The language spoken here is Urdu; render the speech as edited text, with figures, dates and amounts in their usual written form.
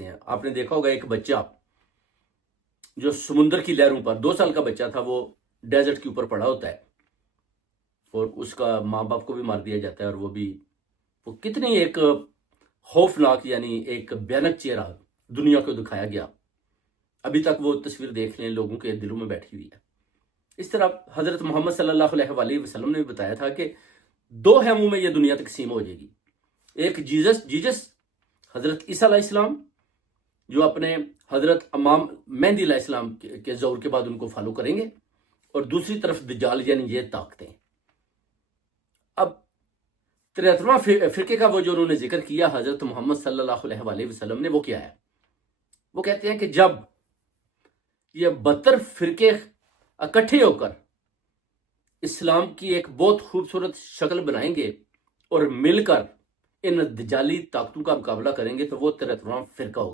ہیں۔ آپ نے دیکھا ہوگا ایک بچہ جو سمندر کی لہروں پر 2 سال کا بچہ تھا، وہ ڈیزرٹ کے اوپر پڑا ہوتا ہے اور اس کا ماں باپ کو بھی مار دیا جاتا ہے، اور وہ کتنی ایک خوفناک یعنی ایک بھیانک چہرہ دنیا کو دکھایا گیا۔ ابھی تک وہ تصویر دیکھ لیں لوگوں کے دلوں میں بیٹھی ہوئی ہے۔ اس طرح حضرت محمد صلی اللہ علیہ وآلہ وسلم نے بھی بتایا تھا کہ 2 خیموں میں یہ دنیا تقسیم ہو جائے گی۔ ایک جیزس حضرت عیسیٰ علیہ السلام جو اپنے حضرت امام مہدی علیہ السلام کے ظہور کے بعد ان کو فالو کریں گے، اور دوسری طرف دجال یعنی یہ طاقتیں۔ اب 73واں فرقے کا وہ جو انہوں نے ذکر کیا حضرت محمد صلی اللہ علیہ وآلہ وسلم نے، وہ کیا ہے؟ وہ کہتے ہیں کہ جب یہ 72 فرقے اکٹھے ہو کر اسلام کی ایک بہت خوبصورت شکل بنائیں گے اور مل کر ان دجالی طاقتوں کا مقابلہ کریں گے، تو وہ 73واں فرقہ ہوگا۔